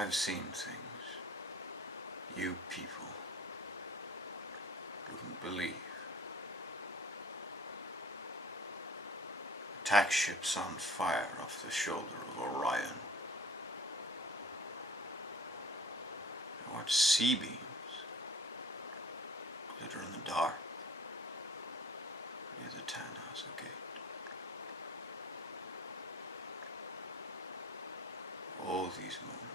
I've seen things you people wouldn't believe. Attack ships on fire off the shoulder of Orion. I watch C-beams glitter in the dark near the Tannhauser Gate. All these moments